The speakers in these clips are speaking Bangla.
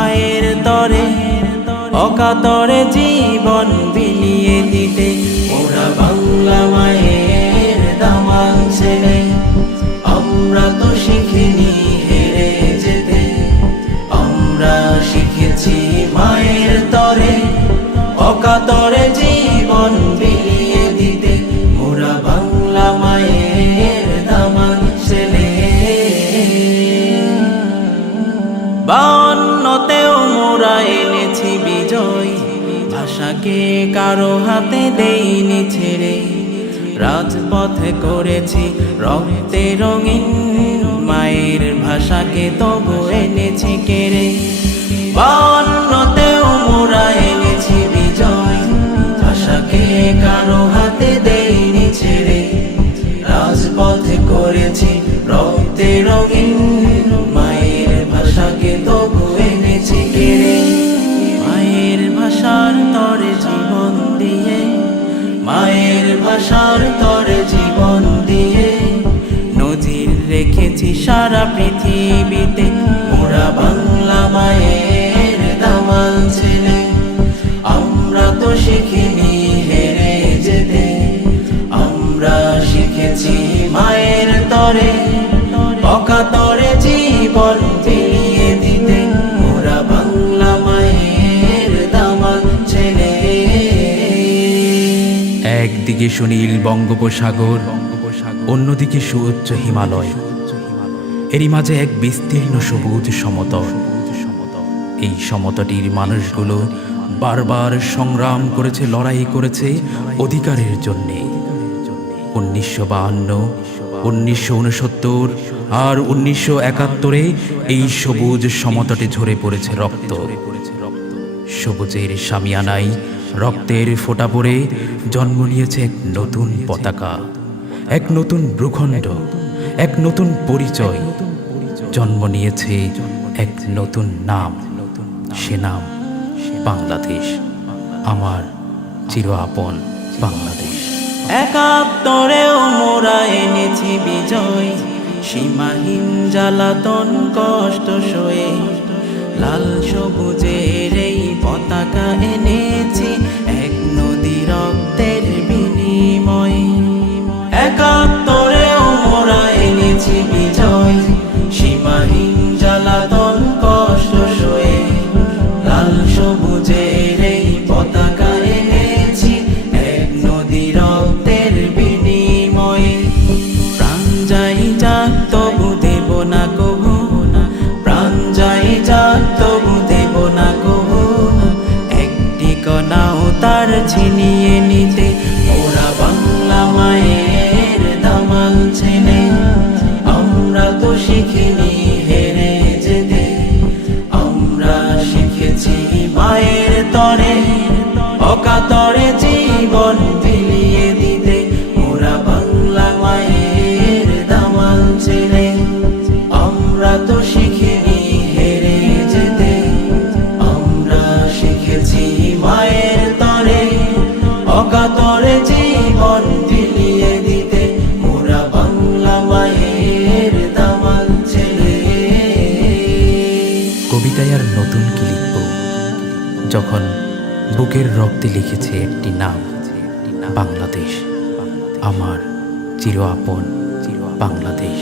মায়ের তরে, অকাতরে জীবন বিলিয়ে দিতে। ওরা বাংলা মায়ের দামাল ছেলে আমরা তো শিখিনি হেরে যেতে। আমরা শিখেছি মায়ের তরে, অকাতরে জীবন বিলিয়ে দিতে। মোরা বাংলা মায়ের দামান ছেলে বান্নতেও ভাষাকে কারও হাতে দেইনি ছেড়ে। রাজপথে করেছি রক্তে রঙিন, মায়ের ভাষাকে তবু এনেছি কেড়ে। বান্নতেও মোরা এনেছি বিজয় ভাষাকে কারও হাতে দেইনি ছেড়ে। রাজপথে করেছি রক্তে রঙিন তরে অকাতরে জীবন বিলিয়ে দিতে। মোরা বাংলা মায়ের দামাল ছেলে। একদিকে সুনীল বঙ্গোপসাগর, অন্যদিকে সুউচ্চ হিমালয়। এরই মাঝে এক বিস্তীর্ণ সবুজ সমতল। এই সমতটির মানুষগুলো বারবার সংগ্রাম করেছে, লড়াই করেছে অধিকারের জন্যে। উনিশশো বাহান্ন উনিশশো উনসত্তর আর উনিশশো একাত্তরে এই সবুজ সমতটে ঝরে পড়েছে রক্ত। সবুজের সামিয়ানাই রক্তের ফোঁটা পড়ে জন্ম নিয়েছে এক নতুন পতাকা, এক নতুন ভূখণ্ড, এক নতুন পরিচয়। জন্ম নিয়েছে এক নতুন নাম, সে নাম বাংলাদেশ। আমার চির আপন বাংলাদেশ। একাত্তরেও মোরা এনেছি বিজয় সীমাহীন জ্বালাতন কষ্ট সয়ে লাল সবুজের বুকের রক্তে লিখেছে একটি নাম, বাংলাদেশ। আমার চির আপন বাংলাদেশ।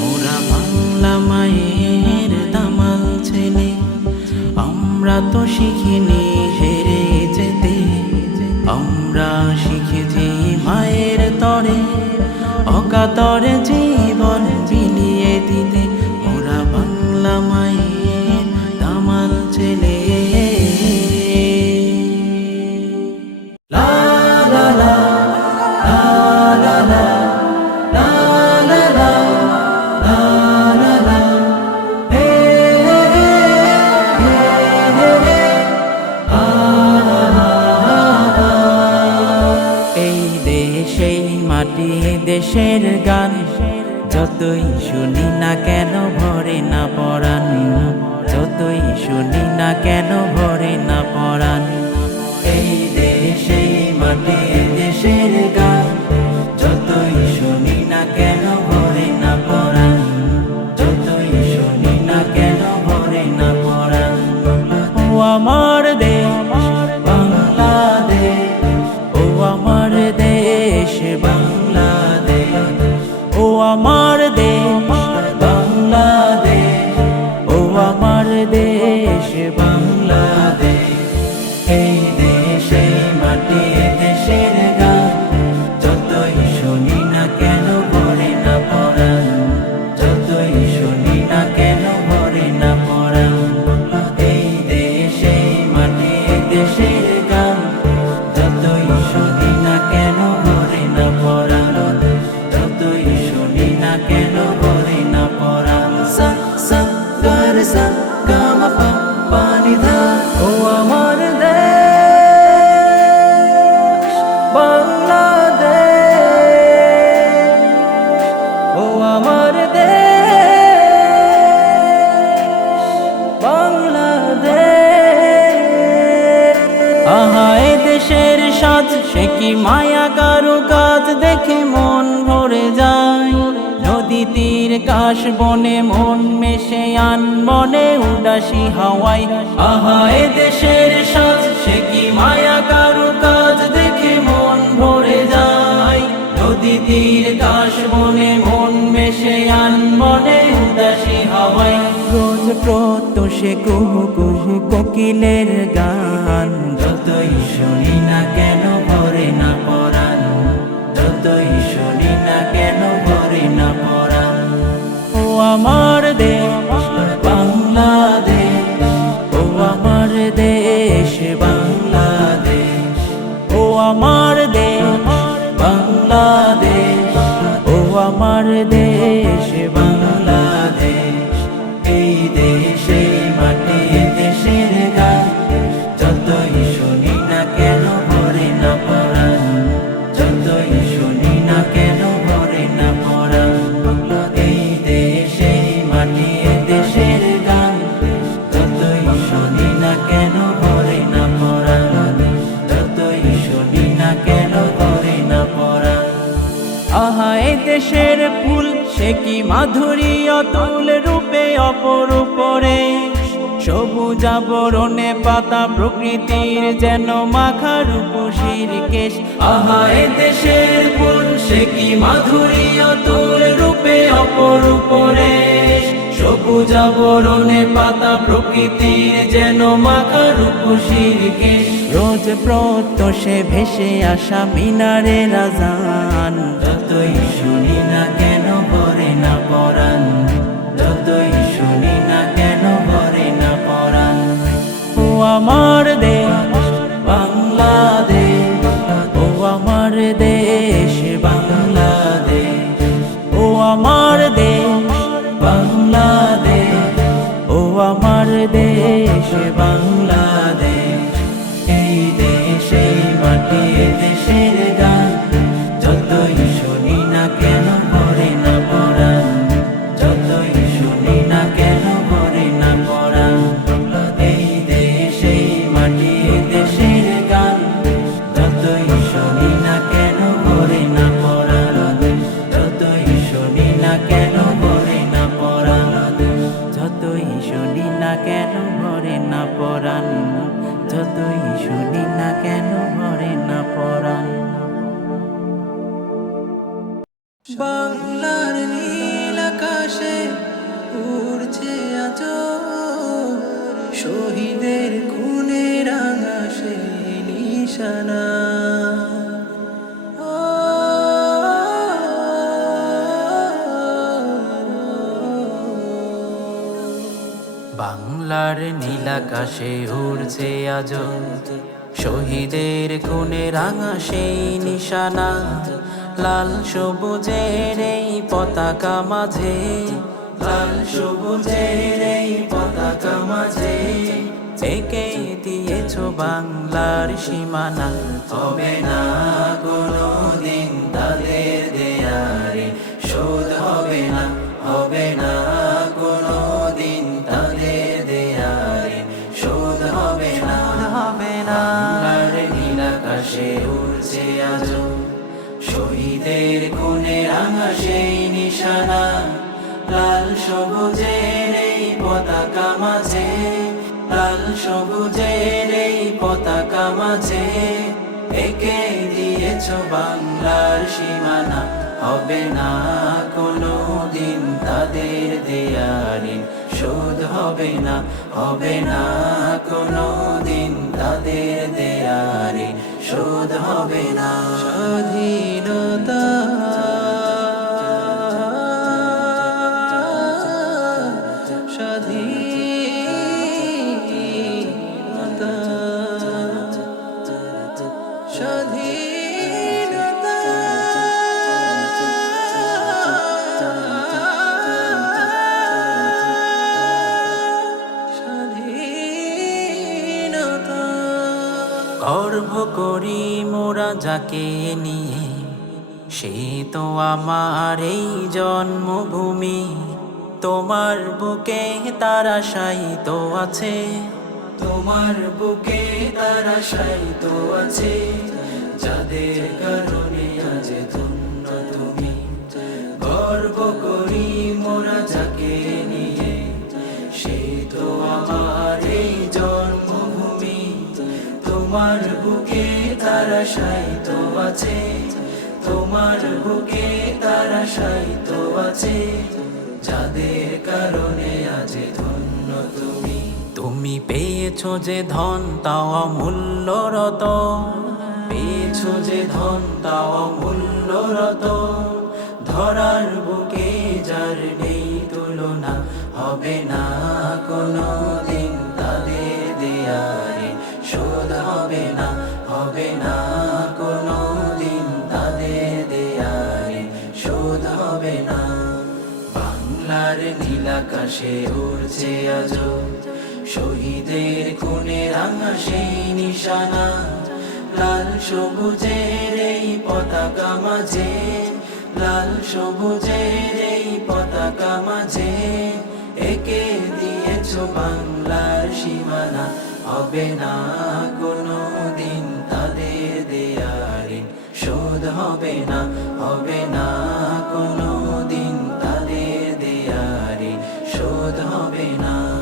মোরা বাংলা মায়ের দামাল ছেলে, আমরা তো শিখিনি হেরে যেতে। আমরা শিখেছি মায়ের তরে, অকাতরে জীবন কেন ভয় সা গা মা পা পা নি ধা ও আমার দেশ, বাংলাদেশ। ও দেশ বাংলাদেশ দেশের সাজ, সে কি মায়া কারু কাজ দেখে মন ভরে যায়? কাশ বনে মন মেশে আন মনে উদাসী হাওয়াই আহা, এ দেশের সাজ, সে কি মায়া? কারু কাজ দেখে মন ভরে যায়। নদী তীর, কাশ বনে মন মেশে আন মনে উদাসী হাওয়াই রোজ প্রত্যুষে কুহু কুহু কোকিলের গান। যতই শুনি না কেন, ভরে না পরাণ। যতই পাতা প্রকৃতির যেন মাখা রূপসীর কেশ। আহা এ দেশের ফুল সে কি মাধুরী অতুল রূপে অপরূপরে সবুজ আবরণে পাতা প্রকৃতির যেন মাখা রূপসীর কেশ। রোজ প্রত্যসে ভেসে আসা মিনারে রাজান। যতই শুনি না কেন ভরে না পরাণ। আমার দেশ বাংলার নীলাকাশে উড়ছে আজ শহীদের খুনে রাঙা সেই নিশানা। লাল সবুজের এই পতাকা মাঝে। লাল সবুজের এই পতাকা মাঝে। একে দিয়েছ বাংলার সীমানা। হবে না কোনো দিন সেই নিশানা, লাল সবুজের এই পতাকা মাঝে, লাল সবুজের এই পতাকা মাঝে, একে দিয়েছ বাংলার সীমানা। হবে না কোনো দিন তাদের দেয়ারে শোধ হবে না হবে না কোনো দিন তাদের দেয়ারে শোধ হবে না। স্বাধীনতা যাকে নিয়ে, সে তো আমার এই জন্মভূমি। তোমার বুকে তারা সাহিত আছে। তোমার বুকে তারা সাহিত আছে। যাদের কারণে আজ ধন্য তুমি। গর্ব করি মোরা যাকে নিয়ে, সে তো আমার এই জন্মভূমি তোমার বুকে তারা সাহিত আছে। তোমার বুকে তারা সাহিত আছে। যাদের কারণে আজ ধন্য তুমি। তুমি পেয়েছ যে ধন তাও মূল্যরত পেয়েছ যে ধন তাও মূল্যরত ধরার বুকে যার নেই তুলনা হবে না কোনো দিন তাদের দেয়ারে হবে না হবে না কোনো দিন তাদের দেয়ারে শোধ হবে না। বাংলার নীলাকাশে উড়ছে আজ শহীদের খুনে রাঙা সেই নিশানা। লাল সবুজের এই পতাকা মাঝে, লাল সবুজের এই পতাকা মাঝে, একে দিয়েছ বাংলার সীমানা। হবে না কোনো দিন তাদের দেয়ারি শোধ হবে না হবে না কোনো দিন তাদের দেয়ারি শোধ হবে না।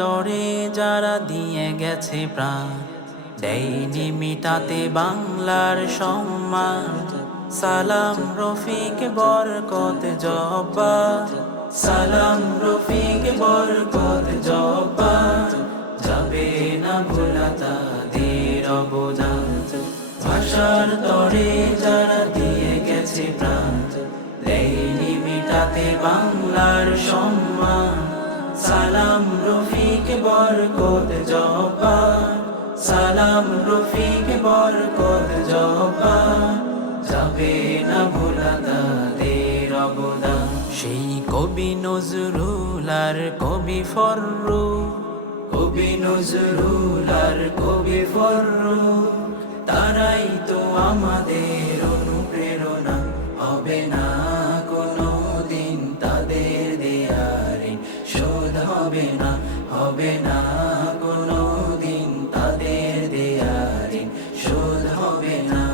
তরে যারা দিয়ে গেছে প্রাণ, দেয়নি মিটাতে বাংলার সম্মান। সালাম, রফিক, বরকত জব্বা সালাম, রফিক, বরকত জব্বা যাবে না ভোলা তাদের অবদান। ভাষার তরে যারা দিয়ে গেছে প্রাণ, দেয়নি মিটাতে বাংলার সম্মান। সালাম রফিক বরকত জব্বা সালাম রফিক বরকত জব্বা যাবে না ভোলা তাদের অবদান। সেই কবি নজরুল আর কবি ফর্রু। কবি নজরুল আর কবি ফর্রু। তারাই তো আমাদের হবে না হবে না কোনো দিন তাদের দেয়ারে শোধ হবে না।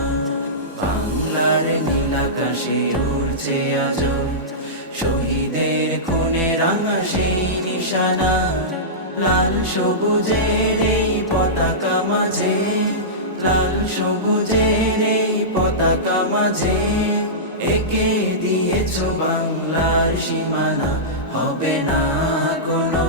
বাংলার নীলাকাশে উড়ছে আজ শহীদের খুনে রাঙা সেই নিশানা। লাল সবুজের এই পতাকা মাঝে, লাল সবুজের এই পতাকা মাঝে। দিয়েছ বাংলার সীমানা হবে না কোনো